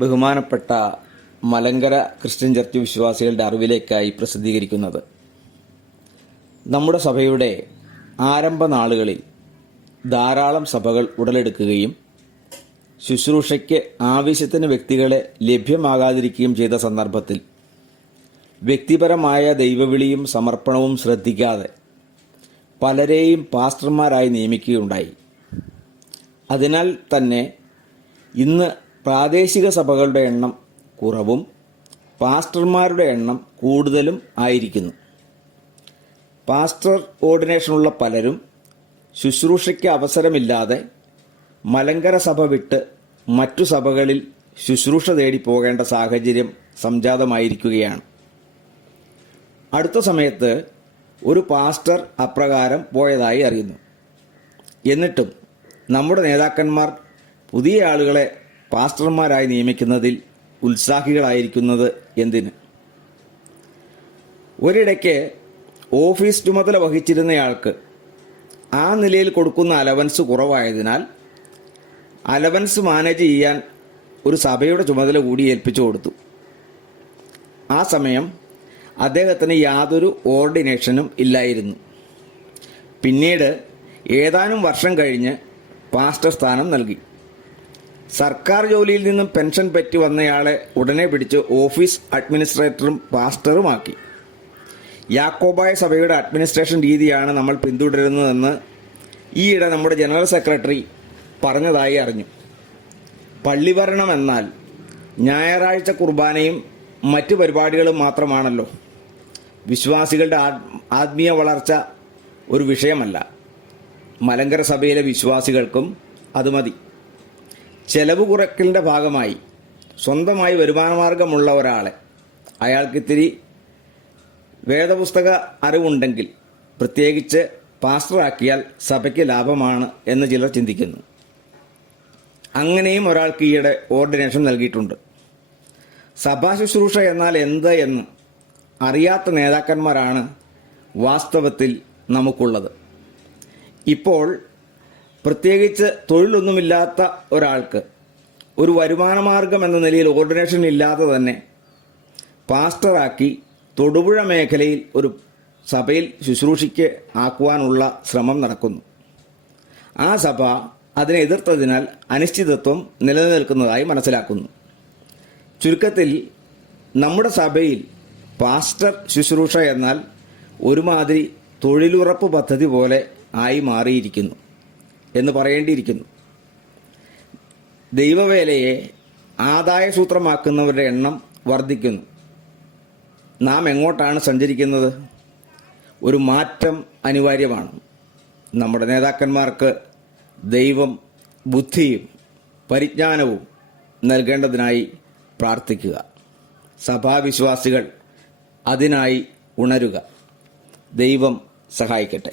ബഹുമാനപ്പെട്ട Malankara Christian church വിശ്വാസികളുടെ അറിവിലേക്കായി പ്രസിദ്ധീകരിക്കുന്നത്. നമ്മുടെ സഭയുടെ ആരംഭ നാളുകളിൽ ധാരാളം സഭകൾ ഉടലെടുക്കുകയും ശുശ്രൂഷയ്ക്ക് ആവശ്യത്തിന് വ്യക്തികളെ ലഭ്യമാകാതിരിക്കുകയും ചെയ്ത സന്ദർഭത്തിൽ വ്യക്തിപരമായ ദൈവവിളിയും സമർപ്പണവും ശ്രദ്ധിക്കാതെ പലരെയും പാസ്റ്റർമാരായി നിയമിക്കുകയുണ്ടായി. അതിനാൽ തന്നെ ഇന്ന് പ്രാദേശിക സഭകളുടെ എണ്ണം കുറവും പാസ്റ്റർമാരുടെ എണ്ണം കൂടുതലും ആയിരിക്കുന്നു. പാസ്റ്റർ ഓർഡിനേഷനുള്ള പലരും ശുശ്രൂഷയ്ക്ക് അവസരമില്ലാതെ മലങ്കര സഭ വിട്ട് മറ്റു സഭകളിൽ ശുശ്രൂഷ തേടി പോകേണ്ട സാഹചര്യം സംജാതമായിരിക്കുകയാണ്. അടുത്ത സമയത്ത് ഒരു പാസ്റ്റർ അപ്രകാരം പോയതായി അറിയുന്നു. എന്നിട്ടും നമ്മുടെ നേതാക്കന്മാർ പുതിയ ആളുകളെ പാസ്റ്റർമാരായി നിയമിക്കുന്നതിൽ ഉത്സാഹികളായിരിക്കുന്നത് എന്തിന്? ഒരിടയ്ക്ക് ഓഫീസ് ചുമതല വഹിച്ചിരുന്നയാൾക്ക് ആ നിലയിൽ കൊടുക്കുന്ന അലവൻസ് കുറവായതിനാൽ അലവൻസ് മാനേജ് ചെയ്യാൻ ഒരു സഭയുടെ ചുമതല കൂടി ഏൽപ്പിച്ചു കൊടുത്തു. ആ സമയം അദ്ദേഹത്തിന് യാതൊരു ഓർഡിനേഷനും ഇല്ലായിരുന്നു. പിന്നീട് ഏതാനും വർഷം കഴിഞ്ഞ് പാസ്റ്റർ സ്ഥാനം നൽകി. സർക്കാർ ജോലിയിൽ നിന്നും പെൻഷൻ പറ്റി വന്നയാളെ ഉടനെ പിടിച്ച് ഓഫീസ് അഡ്മിനിസ്ട്രേറ്ററും പാസ്റ്ററുമാക്കി. യാക്കോബായ സഭയുടെ അഡ്മിനിസ്ട്രേഷൻ രീതിയാണ് നമ്മൾ പിന്തുടരുന്നതെന്ന് ഈയിടെ നമ്മുടെ ജനറൽ സെക്രട്ടറി പറഞ്ഞതായി അറിഞ്ഞു. പള്ളിഭരണം എന്നാൽ ഞായറാഴ്ച കുർബാനയും മറ്റു പരിപാടികളും മാത്രമാണല്ലോ. വിശ്വാസികളുടെ ആത്മീയ വളർച്ച ഒരു വിഷയമല്ല. മലങ്കര സഭയിലെ വിശ്വാസികൾക്കും അത് മതി. ചെലവ് കുറയ്ക്കലിൻ്റെ ഭാഗമായി സ്വന്തമായി വരുമാനമാർഗമുള്ള ഒരാളെ, അയാൾക്കിത്തിരി വേദപുസ്തക അറിവുണ്ടെങ്കിൽ പ്രത്യേകിച്ച് പാസ്റ്ററാക്കിയാൽ സഭയ്ക്ക് ലാഭമാണ് എന്ന് ചിലർ ചിന്തിക്കുന്നു. അങ്ങനെയും ഒരാൾക്ക് ഈയിടെ ഓർഡിനേഷൻ നൽകിയിട്ടുണ്ട്. സഭാ ശുശ്രൂഷ എന്നാൽ എന്ത് എന്ന് അറിയാത്ത നേതാക്കന്മാരാണ് വാസ്തവത്തിൽ നമുക്കുള്ളത്. ഇപ്പോൾ പ്രത്യേകിച്ച് തൊഴിലൊന്നുമില്ലാത്ത ഒരാൾക്ക് ഒരു വരുമാനമാർഗം എന്ന നിലയിൽ ഓർഡിനേഷൻ ഇല്ലാതെ തന്നെ പാസ്റ്ററാക്കി തൊടുപുഴ മേഖലയിൽ ഒരു സഭയിൽ ശുശ്രൂഷയ്ക്ക് ആക്കുവാനുള്ള ശ്രമം നടക്കുന്നു. ആ സഭ അതിനെ എതിർത്തതിനാൽ അനിശ്ചിതത്വം നിലനിൽക്കുന്നതായി മനസ്സിലാക്കുന്നു. ചുരുക്കത്തിൽ നമ്മുടെ സഭയിൽ പാസ്റ്റർ ശുശ്രൂഷ എന്നാൽ ഒരുമാതിരി തൊഴിലുറപ്പ് പദ്ധതി പോലെ ആയി മാറിയിരിക്കുന്നു എന്ന് പറയേണ്ടിയിരിക്കുന്നു. ദൈവവേലയെ ആദായസൂത്രമാക്കുന്നവരുടെ എണ്ണം വർദ്ധിക്കുന്നു. നാം എങ്ങോട്ടാണ് സഞ്ചരിക്കുന്നത്? ഒരു മാറ്റം അനിവാര്യമാണ്. നമ്മുടെ നേതാക്കന്മാർക്ക് ദൈവം ബുദ്ധിയും പരിജ്ഞാനവും നൽകേണ്ടതിനായി പ്രാർത്ഥിക്കുക. സഭാവിശ്വാസികൾ അതിനായി ഉണരുക. ദൈവം സഹായിക്കട്ടെ.